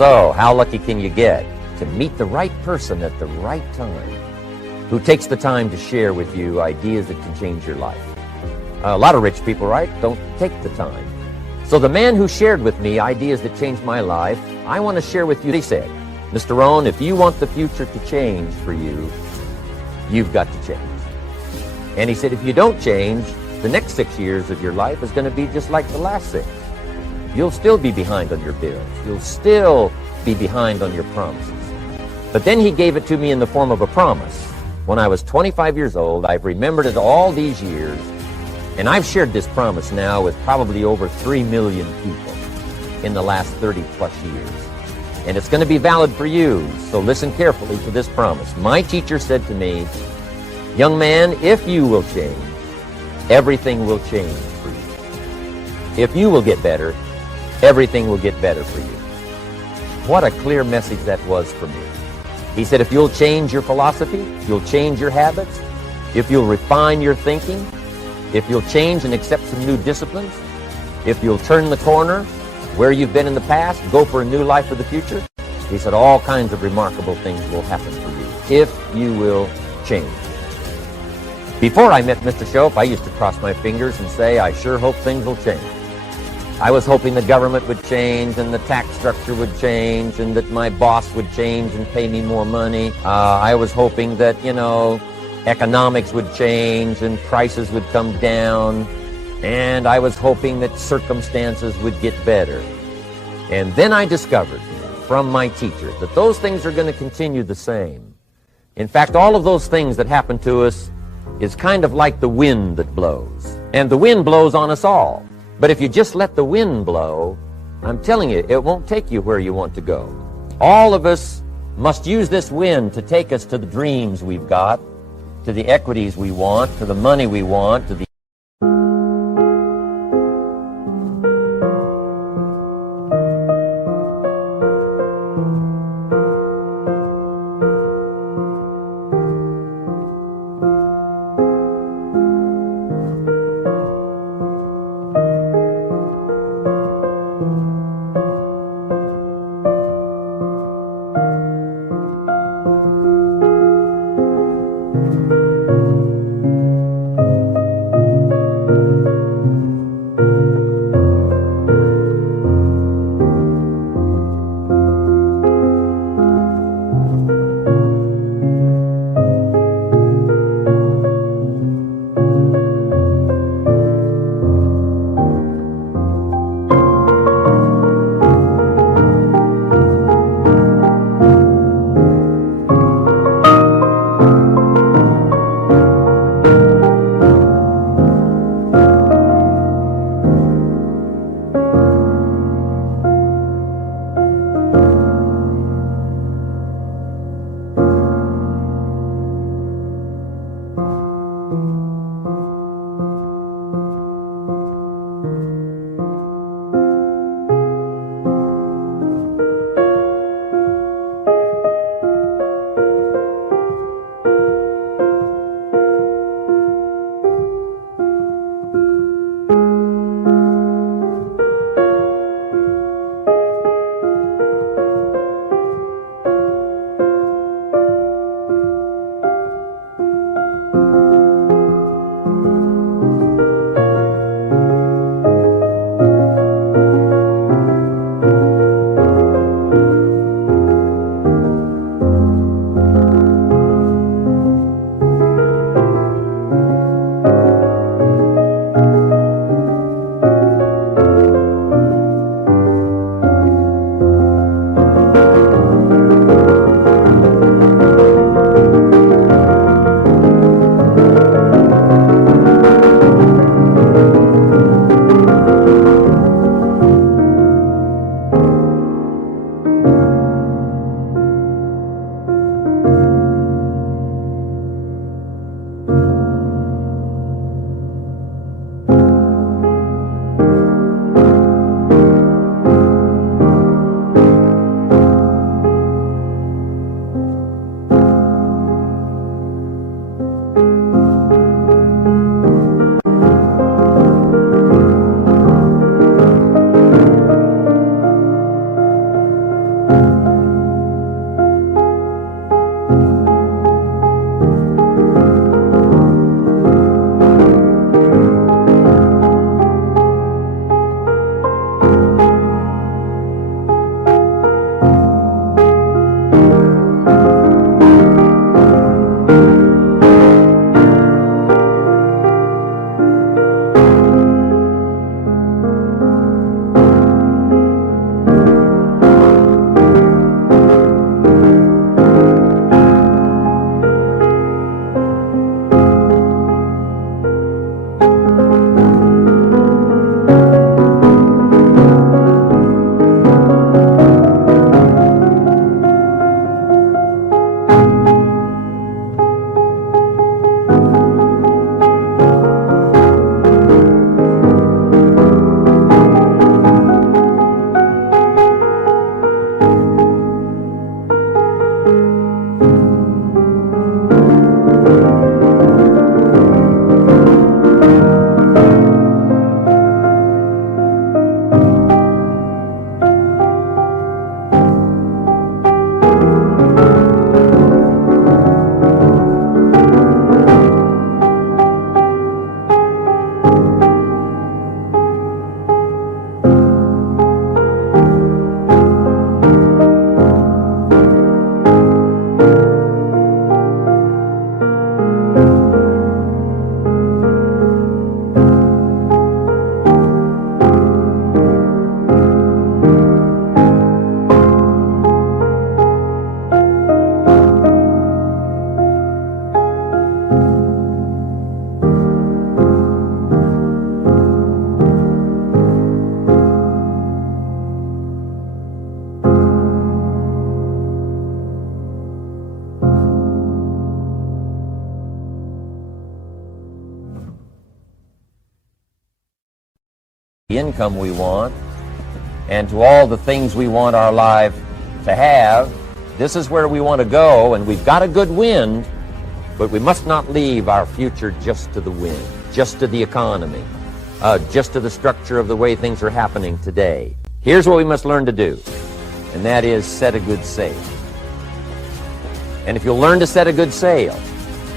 So, how lucky can you get to meet the right person at the right time who takes the time to share with you ideas that can change your life? A lot of rich people, right, don't take the time. So the man who shared with me ideas that changed my life, I want to share with you. He said, Mr. Rohn, if you want the future to change for you, you've got to change. And he said, if you don't change, the next 6 years of your life is going to be just like the last 6. You'll still be behind on your bills. You'll still be behind on your promises. But then he gave it to me in the form of a promise. When I was 25 years old, I've remembered it all these years, and I've shared this promise now with probably over 3 million people in the last 30-plus years. And it's going to be valid for you, so listen carefully to this promise. My teacher said to me, young man, if you will change, everything will change for you. If you will get better, everything will get better for you. What a clear message that was for me. He said, if you'll change your philosophy, if you'll change your habits, if you'll refine your thinking, if you'll change and accept some new disciplines, if you'll turn the corner where you've been in the past, go for a new life for the future, he said all kinds of remarkable things will happen for you if you will change. Before I met Mr. Shope, I used to cross my fingers and say, I sure hope things will change. I was hoping the government would change and the tax structure would change and that my boss would change and pay me more money. I was hoping that, economics would change and prices would come down. And I was hoping that circumstances would get better. And then I discovered from my teacher that those things are going to continue the same. In fact, all of those things that happen to us is kind of like the wind that blows. And the wind blows on us all. But if you just let the wind blow, I'm telling you, it won't take you where you want to go. All of us must use this wind to take us to the dreams we've got, to the equities we want, to the money we want, to the The income we want, and to all the things we want our life to have. This is where we want to go, and we've got a good wind, but we must not leave our future just to the wind, just to the economy, just to the structure of the way things are happening today. Here's what we must learn to do, and that is set a good sail. And if you'll learn to set a good sail,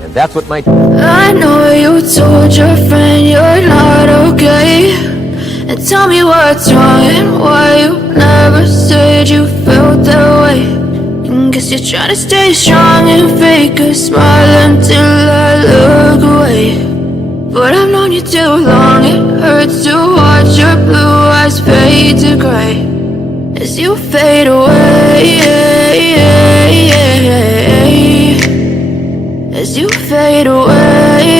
and that's what my... I know you told your friend you're not okay, and tell me what's wrong and why you never said you felt that way. And guess you're trying to stay strong and fake a smile until I look away. But I've known you too long, it hurts to watch your blue eyes fade to gray as you fade away, as you fade away.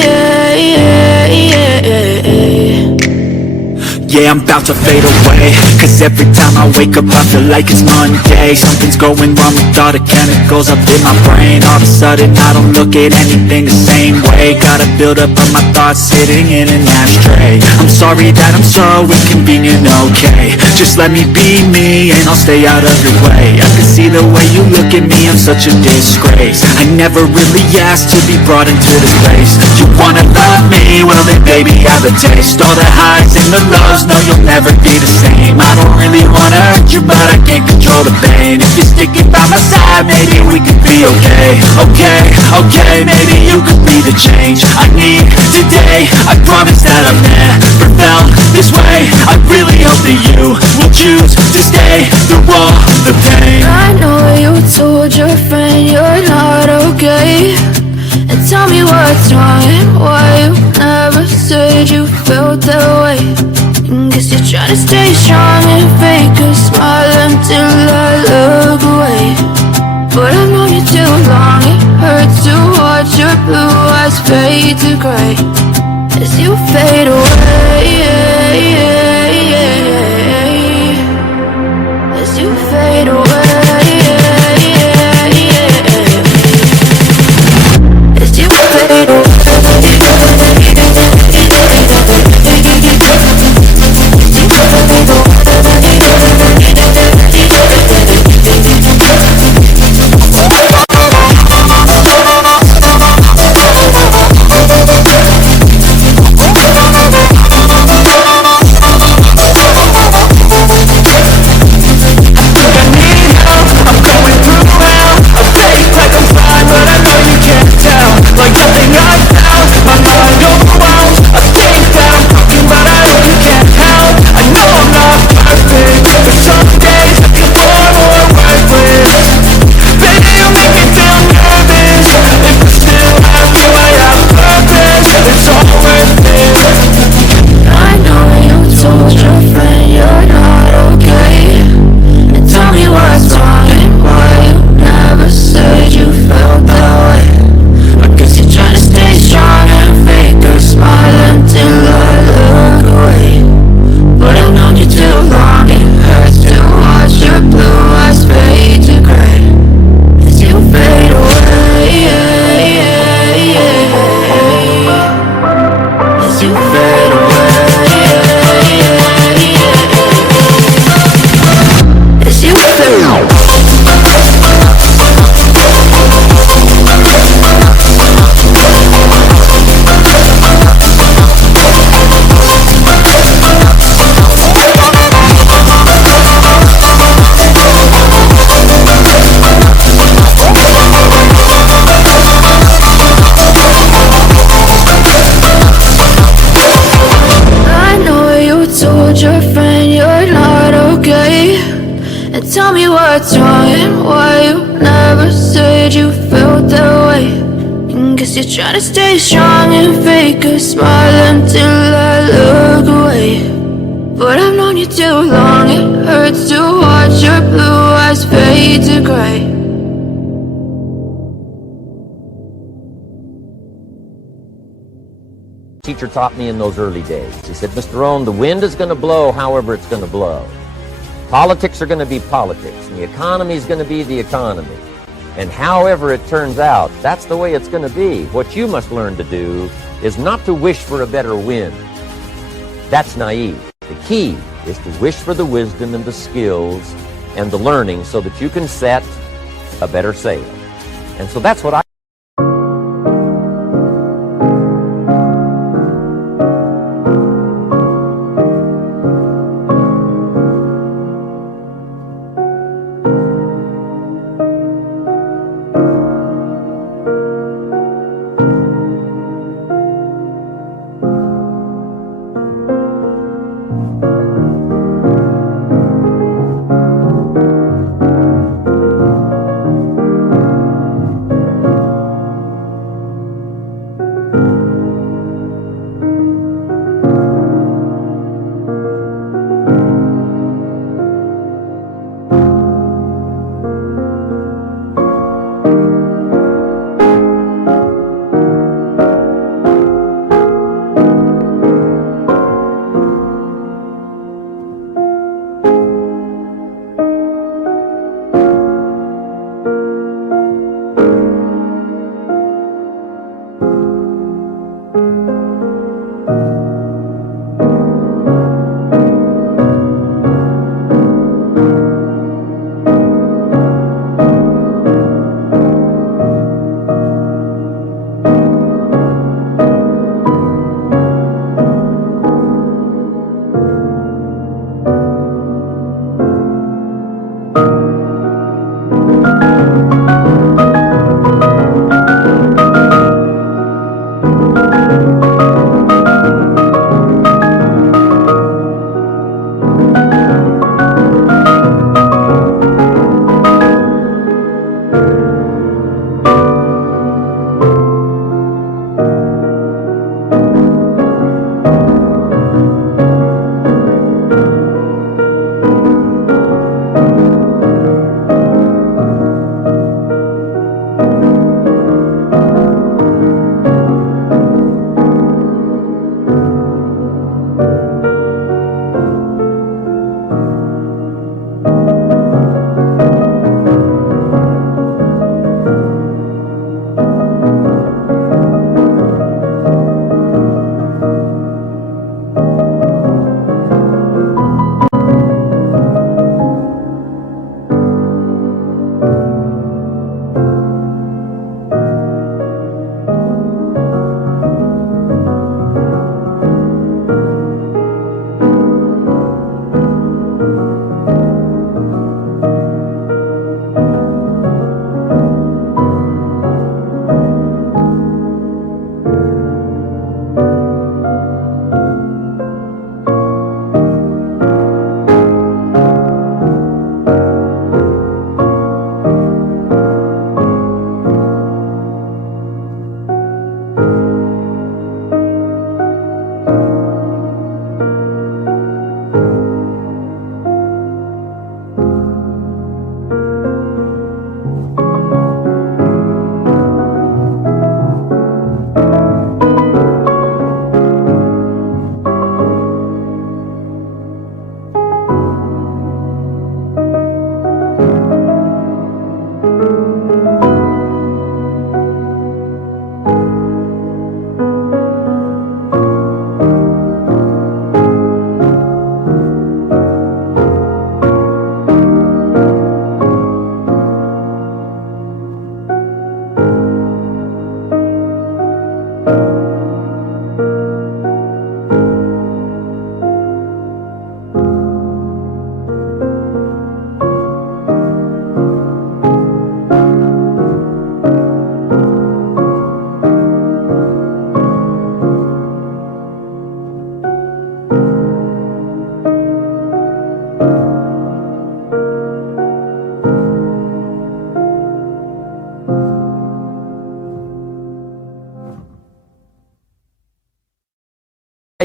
Yeah, I'm about to fade away, cause every time I wake up I feel like it's Monday. Something's going wrong with all the chemicals up in my brain. All of a sudden I don't look at anything the same way. Gotta build up of my thoughts sitting in an ashtray. I'm sorry that I'm so inconvenient, okay. Just let me be me and I'll stay out of your way. I can see the way you look at me, I'm such a disgrace. I never really asked to be brought into this place. You wanna love me? Well then baby have a taste. All the highs and the lows, no you'll never be the same. I don't really wanna hurt you, but I can't control the pain. If you're sticking by my side, maybe we could be okay. Okay, maybe you could be the change I need today. I promise that I've never felt this way. I really hope that you will choose to stay through all the pain. I know you told your friend you're not okay, and tell me what's wrong and why you never said you felt that way. And guess you're trying to stay strong and fake a smile until I look away. But I've known you too long, it hurts to watch your blue eyes fade to gray as you fade away, as you fade away. I need And tell me what's wrong and why you never said you felt that way. And guess you're trying to stay strong and fake a smile until I look away. But I've known you too long, it hurts to watch your blue eyes fade to gray. Teacher taught me in those early days. He said, Mr. Rohn, the wind is going to blow however it's going to blow. Politics are going to be politics, and the economy is going to be the economy. And however it turns out, that's the way it's going to be. What you must learn to do is not to wish for a better wind. That's naive. The key is to wish for the wisdom and the skills and the learning so that you can set a better sail. And so that's what I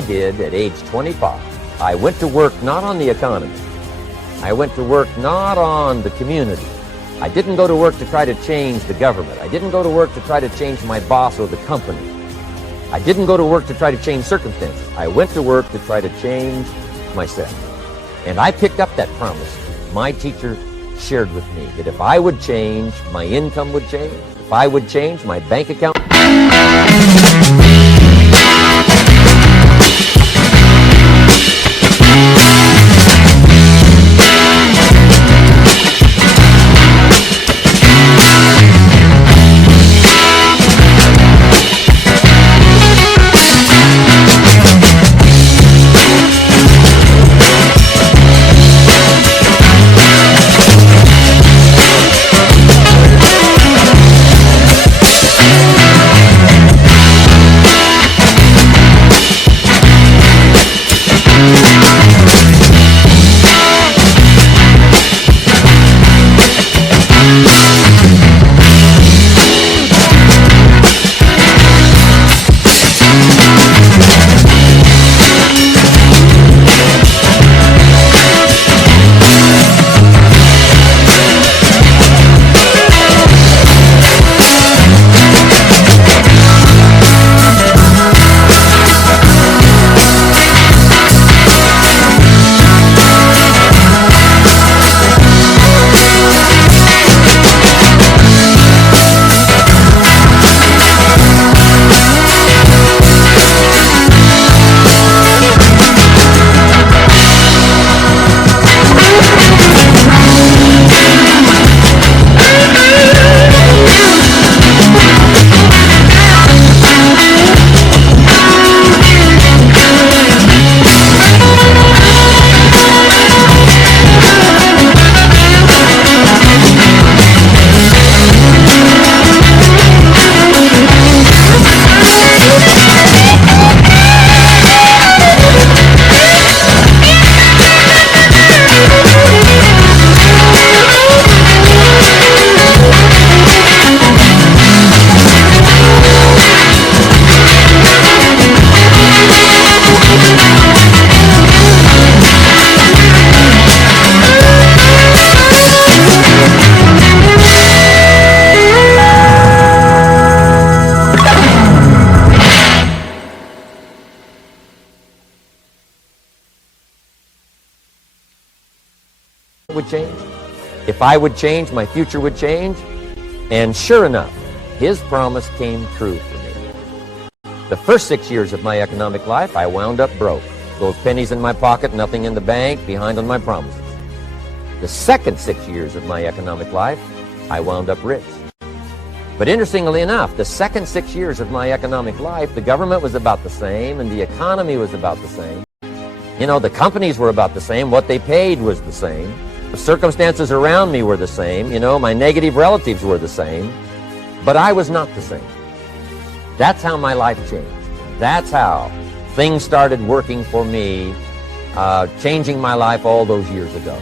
did at age 25. I went to work not on the economy. I went to work not on the community. I didn't go to work to try to change the government. I didn't go to work to try to change my boss or the company. I didn't go to work to try to change circumstances. I went to work to try to change myself. And I picked up that promise. My teacher shared with me that if I would change, my income would change. If I would change, my bank account. Would change. If I would change, my future would change. And sure enough, his promise came true for me. The first 6 years of my economic life, I wound up broke. Those pennies in my pocket, nothing in the bank, behind on my promises. The second 6 years of my economic life, I wound up rich. But interestingly enough, the second 6 years of my economic life, the government was about the same and the economy was about the same. You know, the companies were about the same. What they paid was the same. The circumstances around me were the same. You know, my negative relatives were the same. But I was not the same. That's how my life changed. That's how things started working for me, changing my life all those years ago.